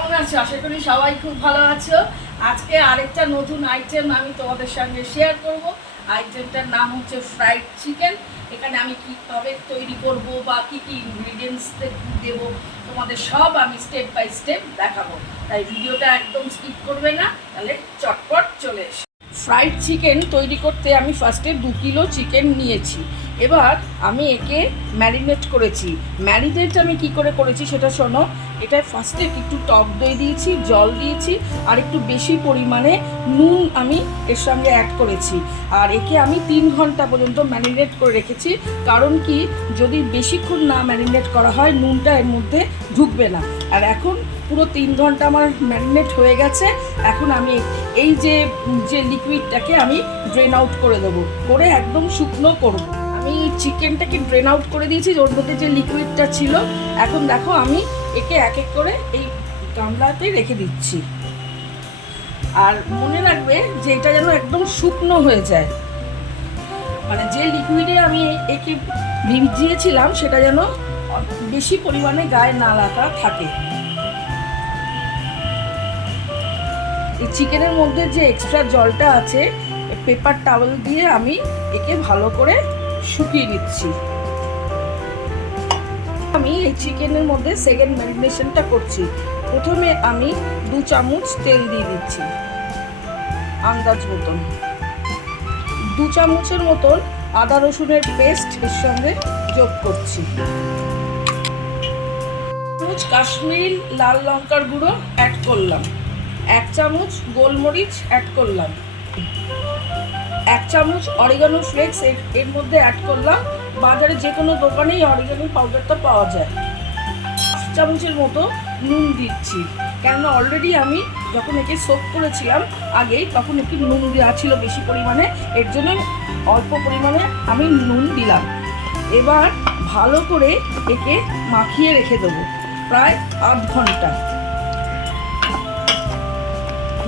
কেমন আছো? আশা করি সবাই খুব ভালো আছো। আজকে আরেকটা নতুন আইটেম আমি তোমাদের সঙ্গে শেয়ার করব। আইটেমটার নাম হচ্ছে ফ্রাইড চিকেন। এখানে আমি কীভাবে তৈরি করব বা কী কী ইনগ্রিডিয়েন্টস দেবো তোমাদের সব আমি স্টেপ বাই স্টেপ দেখাবো, তাই ভিডিওটা একদম স্কিপ করবে না, তাহলে চটপট চলে এসো। ফ্রাইড চিকেন তৈরি করতে আমি ফার্স্টে 2 কিলো চিকেন নিয়েছি। এবার আমি একে ম্যারিনেট করেছি। ম্যারিনেট আমি কি করে করেছি সেটা শোনো। এটা ফার্স্টে একটু টক দই দিয়েছি, জল দিয়েছি, আর একটু বেশি পরিমাণে নুন আমি এর সঙ্গে অ্যাড করেছি। আর একে আমি 3 ঘন্টা পর্যন্ত ম্যারিনেট করে রেখেছি। কারণ কি, যদি বেশিক্ষণ না ম্যারিনেট করা হয় নুনটা এর মধ্যে ঢুকবে না। আর এখন পুরো 3 ঘন্টা আমার ম্যারিনেট হয়ে গেছে। এখন আমি এই যে লিকুইডটাকে আমি ড্রেন আউট করে দেবো, করে একদম শুকনো করব। আমি চিকেনটাকে ড্রেন আউট করে দিয়েছি, ওর মধ্যে যে লিকুইডটা ছিল। এখন দেখো আমি একে এক এক করে এই গামলাতে রেখে দিচ্ছি। আর মনে রাখবে যে এটা যেন একদম শুকনো হয়ে যায়, মানে যে লিকুইডে আমি একে ভিজিয়েছিলাম সেটা যেন বেশি পরিমাণে গায়ে না লাগা থাকে। এই চিকেনের মধ্যে যে এক্সট্রা জলটা আছে, পেপার টাওয়েল দিয়ে আমি একে ভালো করে শুকিয়ে নিচ্ছি। আমি এই চিকেনের মধ্যে সেকেন্ড ম্যারিনেশনটা করছি। প্রথমে আমি 2 চামচ তেল দিয়ে দিচ্ছি, আন্দাজ মতন। 2 চামচের মতন আদা রসুনের পেস্ট এর সঙ্গে যোগ করছি। কাশ্মীরি লাল লঙ্কার গুঁড়ো অ্যাড করলাম। 1 চামচ গোলমরিচ অ্যাড করলাম। 1 চামচ অরিগানো ফ্লেক্স এর মধ্যে অ্যাড করলাম। বাজারে যে কোনো দোকানেই অরিগানো পাউডারটা পাওয়া যায়। 1 চামচের মতো নুন দিচ্ছি, কেননা অলরেডি আমি যখন একে সোক করেছিলাম আগেই, তখন একটু নুন দেওয়া ছিল বেশি পরিমাণে, এর জন্য অল্প পরিমাণে আমি নুন দিলাম। এবার ভালো করে একে মাখিয়ে রেখে দেবো প্রায় 8 ঘন্টা।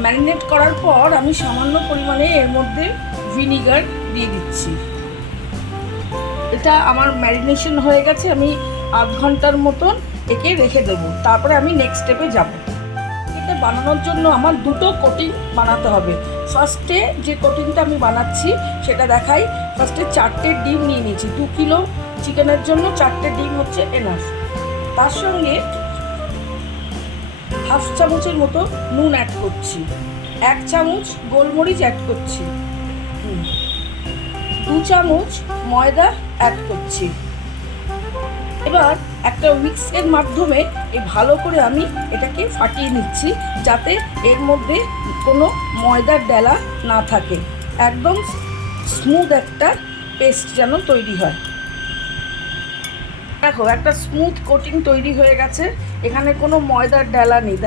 ম্যারিনেট করার পর আমি সামান্য পরিমাণে এর মধ্যে ভিনিগার দিয়ে দিচ্ছি। এটা আমার ম্যারিনেশন হয়ে গেছে। আমি 8 ঘন্টার মতন একে রেখে দেবো, তারপরে আমি নেক্সট স্টেপে যাব। এটা বানানোর জন্য আমার 2টো কোটিং বানাতে হবে। ফার্স্টে যে কোটিংটা আমি বানাচ্ছি সেটা দেখাই। ফার্স্টে 4টে ডিম নিয়ে নিয়েছি। 2 কিলো চিকেনের জন্য 4টে ডিম হচ্ছে এনাফ। তার সঙ্গে 1/2 চামচের মতো নুন অ্যাড করছি। 1 চামচ গোলমরিচ অ্যাড করছি। 2 চামচ ময়দা অ্যাড করছি। এবার একটা উইক্সের মাধ্যমে ভালো করে আমি এটাকে ফাটিয়ে নিচ্ছি, যাতে এর মধ্যে কোনো ময়দার ডেলা না থাকে। একদম স্মুথ একটা পেস্ট যেন তৈরি হয়। দেখো, একটা স্মুথ কোটিং তৈরি হয়ে গেছে, এখানে কোনো ময়দার ডেলা নেই।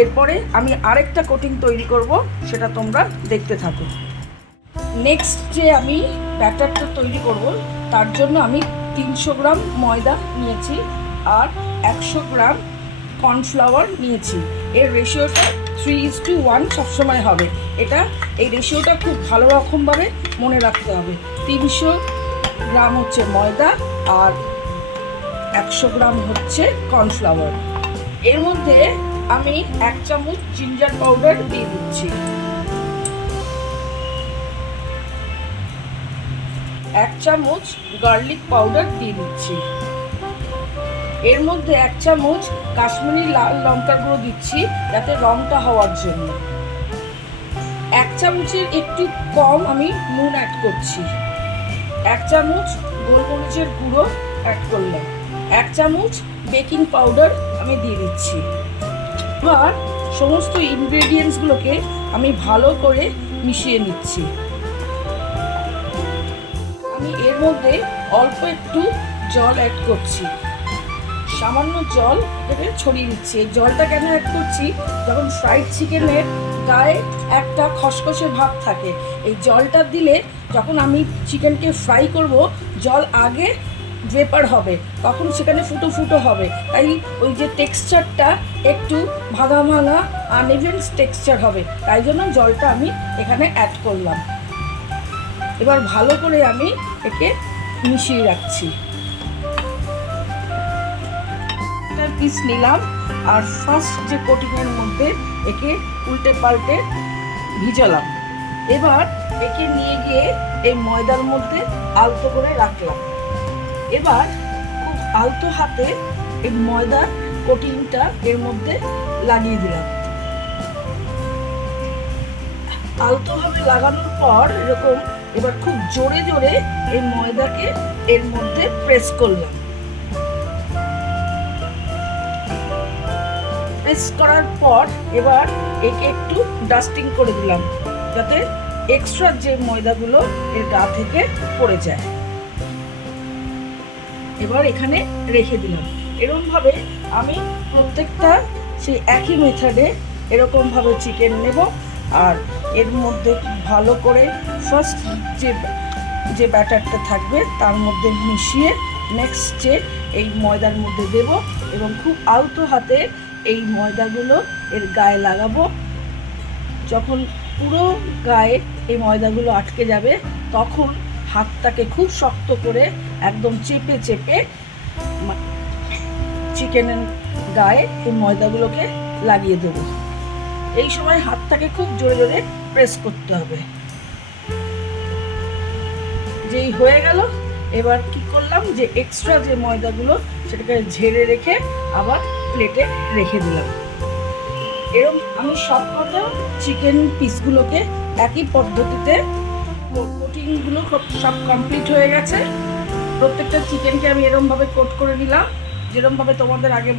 এরপরে আমি আরেকটা কোটিং তৈরি করব, সেটা তোমরা দেখতে থাকো। নেক্সট যে আমি ব্যাটারটা তৈরি করব, তার জন্য আমি 300 গ্রাম ময়দা নিয়েছি আর 100 গ্রাম কর্নফ্লাওয়ার নিয়েছি। এর রেশিওটা 3:1 সবসময় হবে। এই রেশিওটা খুব ভালো রকমভাবে মনে রাখতে হবে। 300 গ্রাম হচ্ছে ময়দা আর 100 গ্রাম হচ্ছে কর্নফ্লাওয়ার। এর মধ্যে আমি 1 চামচ জিঞ্জার পাউডার দিয়ে দিচ্ছি। 1 চামচ গার্লিক পাউডার দিয়ে দিচ্ছি। এর মধ্যে 1 চামচ কাশ্মীরি লাল লঙ্কার গুঁড়ো দিচ্ছি, যাতে রংটা হওয়ার জন্য। 1 চামচের একটু কম আমি নুন অ্যাড করছি। 1 চামচ গোলমরিচের গুঁড়ো অ্যাড করলাম। 1 চামচ বেকিং পাউডার আমি দিয়ে দিচ্ছি। এবার সমস্ত ইনগ্রেডিয়েন্টসগুলোকে আমি ভালো করে মিশিয়ে নিচ্ছি। আমি এর মধ্যে অল্প একটু জল অ্যাড করছি, সামান্য জল এটাকে ছড়িয়ে দিচ্ছি। এই জলটা কেন অ্যাড করছি, যখন ফ্রাইড চিকেনের গায়ে একটা খসখসে ভাব থাকে, এই জলটা দিলে যখন আমি চিকেনকে ফ্রাই করব, জল আগে ভেপার হবে, তখন সেখানে ফুটো ফুটো হবে, তাই ওই যে টেক্সচারটা একটু ভাঙা ভাঙা আনইভেন টেক্সচার হবে, তাই জন্য জলটা আমি এখানে অ্যাড করলাম। এবার ভালো করে আমি একে মিশিয়ে রাখছি। পিস নিলাম আর ফার্স্ট যে কোটিংয়ের মধ্যে একে উল্টে পাল্টে ভিজালাম। এবার একে নিয়ে গিয়ে এই ময়দার মধ্যে আলতো করে রাখলাম। এবার খুব আলতো হাতে এই ময়দার কোটিংটা এর মধ্যে লাগিয়ে দিলাম। আলতোভাবে লাগানোর পর এরকম এবার খুব জোরে জোরে এই ময়দাকে এর মধ্যে প্রেস করলাম। প্রেস করার পর এবার একে একটু ডাস্টিং করে দিলাম যাতে এক্সট্রা যে ময়দাগুলো এর গা থেকে পড়ে যায়। এবার এখানে রেখে দিলাম। এরকমভাবে আমি প্রত্যেকটা সেই একই মেথডে এরকমভাবে চিকেন নেব আর এর মধ্যে ভালো করে ফার্স্ট যে ব্যাটারটা থাকবে তার মধ্যে মিশিয়ে নেক্সট যে এই ময়দার মধ্যে দেব এবং খুব আলতো হাতে এই ময়দাগুলো এর গায়ে লাগাবো। যখন পুরো গায়ে এই ময়দাগুলো আটকে যাবে তখন হাতটাকে খুব শক্ত করে একদম চেপে চেপে চিকেনের গায়ে এই ময়দাগুলোকে লাগিয়ে দেবো। এই সময় হাতটাকে খুব জোরে জোরে প্রেস করতে হবে। যেই হয়ে গেল এবার কি করলাম যে এক্সট্রা যে ময়দাগুলো সেটাকে ঝেড়ে রেখে আবার প্লেটে রেখে দিলাম। এরকম আমি সবকটা চিকেন পিসগুলোকে একই পদ্ধতিতে কোটিংগুলো সব কমপ্লিট হয়ে গেছে। প্রত্যেকটা চিকেনকে আমি এরকমভাবে কোট করে নিলাম, যেরকমভাবে তোমাদের আগে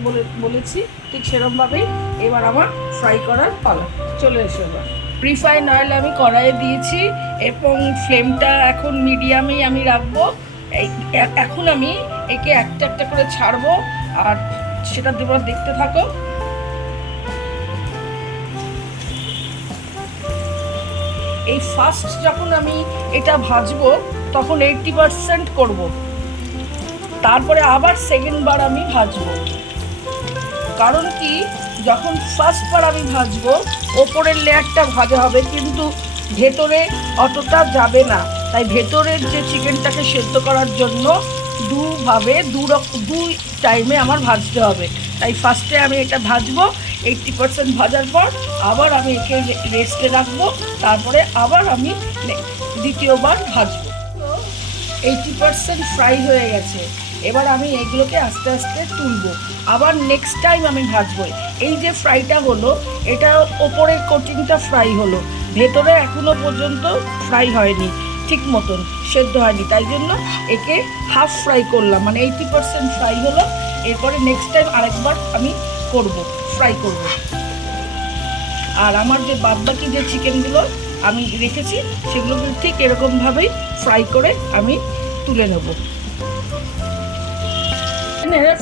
বলেছি ঠিক সেরকমভাবেই। এবার আমার ফ্রাই করার পালা চলে এসে এবার রিফাইন অয়েল আমি কড়াইয়ে দিয়েছি এবং ফ্লেমটা এখন মিডিয়ামেই আমি রাখবো। এখন আমি একে একটা একটা করে ছাড়বো আর সেটা তোমরা দেখতে থাকো। এই ফার্স্ট যখন আমি এটা ভাজবো তখন 80% করব, তারপরে আবার সেকেন্ড বার আমি ভাজবো। কারণ কি, যখন ফার্স্ট বার আমি ভাজবো ওপরের লেয়ারটা ভাজা হবে কিন্তু ভেতরে অতটা যাবে না, তাই ভেতরের যে চিকেনটাকে সেদ্ধ করার জন্য দুই টাইমে আমার ভাজতে হবে। তাই ফার্স্টে আমি এটা ভাজবো, 80% ভাজার পর আবার আমি একে রেস্টে রাখবো, তারপরে আবার আমি দ্বিতীয়বার ভাজবো। 80% ফ্রাই হয়ে গেছে। এবার আমি এইগুলোকে আস্তে আস্তে তুলবো, আবার নেক্সট টাইম আমি ভাজবো। এই যে ফ্রাইটা হলো এটা ওপরের কোটিংটা ফ্রাই হলো, ভেতরে এখনো পর্যন্ত ফ্রাই হয়নি, ঠিক মতন সেদ্ধ হয়নি, তাই জন্য একে হাফ ফ্রাই করলাম, মানে 80% ফ্রাই হলো। এরপরে নেক্সট টাইম আরেকবার আমি ফ্রাই করব। আর আমার যে বাদবাকি যে চিকেনগুলো আমি রেখেছি সেগুলোকে ঠিক এরকমভাবেই ফ্রাই করে আমি তুলে নেব।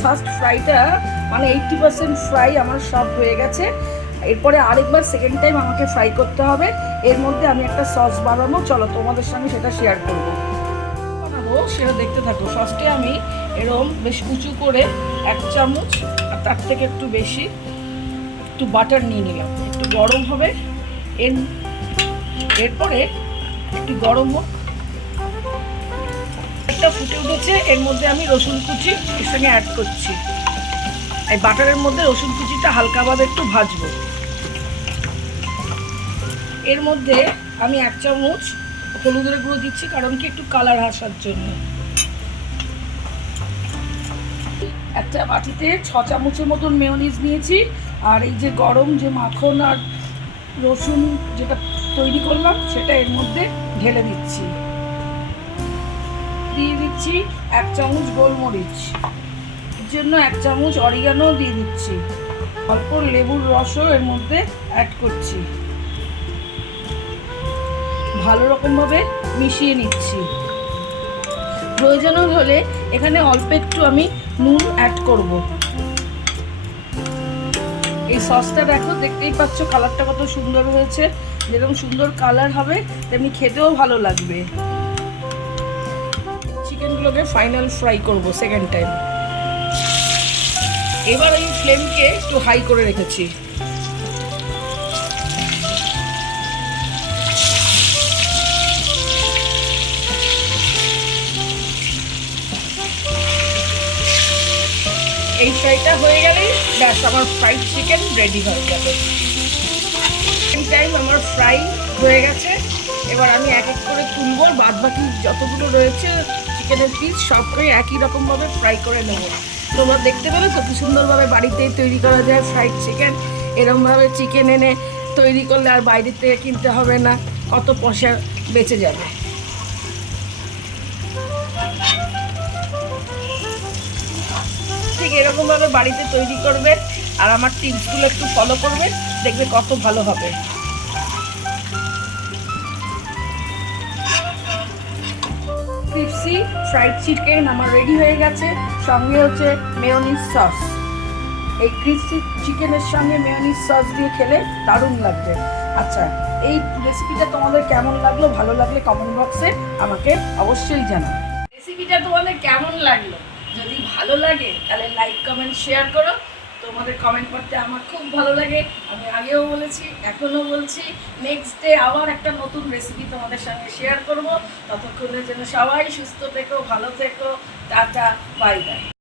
ফার্স্ট ফ্রাইটা মানে 80% ফ্রাই আমার সব হয়ে গেছে। এরপরে আরেকবার সেকেন্ড টাইম আমাকে ফ্রাই করতে হবে। এর মধ্যে আমি একটা সস বানাবো, চলো তোমাদের সঙ্গে সেটা শেয়ার করবো। বানাবো সেটা দেখতে থাকো। ফার্স্টে আমি এরকম বেশ উঁচু করে 1 চামচ আর তার থেকে একটু বেশি একটু বাটার নিয়ে নিলাম, একটু গরম হবে। এরপরে একটু গরম হোক, একটা ফুটে উঠেছে, এর মধ্যে আমি রসুন কুচি এর সঙ্গে অ্যাড করছি। এই বাটারের মধ্যে রসুন কুচিটা হালকাভাবে একটু ভাজবো। এর মধ্যে আমি 1 চামচ হলুদের গুঁড়ো দিচ্ছি, কারণ কি একটু কালার আসার জন্য। একটা বাটিতে 6 চামচের মতন মেয়োনিজ নিয়েছি, আর এই যে গরম যে মাখন আর রসুন যেটা তৈরি করলাম সেটা এর মধ্যে ঢেলে দিচ্ছি। দিয়ে দিচ্ছি 1 চামচ গোলমরিচ, এর জন্য 1 চামচ অরিগানো দিয়ে দিচ্ছি। অল্প লেবুর রসও এর মধ্যে অ্যাড করছি। ভালো রকমভাবে মিশিয়ে নিচ্ছি। প্রয়োজন হলে এখানে অল্প একটু আমি নুন অ্যাড করব। এই সসটা দেখো, দেখতেই পাচ্ছ কালারটা কত সুন্দর হয়েছে। যেরকম সুন্দর কালার হবে তেমনি খেতেও ভালো লাগবে। চিকেনগুলোকে ফাইনাল ফ্রাই করব সেকেন্ড টাইম। এবার এই ফ্লেমকে একটু হাই করে রেখেছি। এই ফ্রাইটা হয়ে গেলেই ব্যাস আমার ফ্রাইড চিকেন রেডি হয়ে যাবে। এই টাইম আমার ফ্রাই হয়ে গেছে। এবার আমি এক এক করে তুলবো, বাদ বাকি যতগুলো রয়েছে চিকেনের পিস সবকে একই রকমভাবে ফ্রাই করে নেবো। তোমরা দেখতে পেলে তো কি সুন্দরভাবে বাড়িতেই তৈরি করা যায় ফ্রাইড চিকেন। এরকমভাবে চিকেন এনে তৈরি করলে আর বাইরে থেকে কিনতে হবে না, কত পয়সা বেঁচে যাবে। ঠিক এরকমভাবে বাড়িতে তৈরি করবে আর আমার টিপসগুলো একটু ফলো করবে, দেখবে কত ভালো হবে। ক্রিপসি ফ্রাইড চিকেন আমার রেডি হয়ে গেছে, সঙ্গে হচ্ছে মেয়োনিজ সস। এই ক্রিপসি চিকেনের সঙ্গে মেয়োনিজ সস দিয়ে খেলে দারুণ লাগবে। আচ্ছা, এই রেসিপিটা তোমাদের কেমন লাগলো? ভালো লাগলে কমেন্ট বক্সে আমাকে অবশ্যই জানাও। রেসিপিটা তোমাদের কেমন লাগলো? যদি ভালো লাগে তাহলে লাইক কমেন্ট শেয়ার করো। তোমাদের কমেন্ট করতে আমার খুব ভালো লাগে। আমি আগেও বলেছি, এখনও বলছি, নেক্সট ডে আবার একটা নতুন রেসিপি তোমাদের সঙ্গে শেয়ার করব। ততক্ষণের জন্য সবাই সুস্থ থেকো, ভালো থেকো, টাটা, বাই বাই।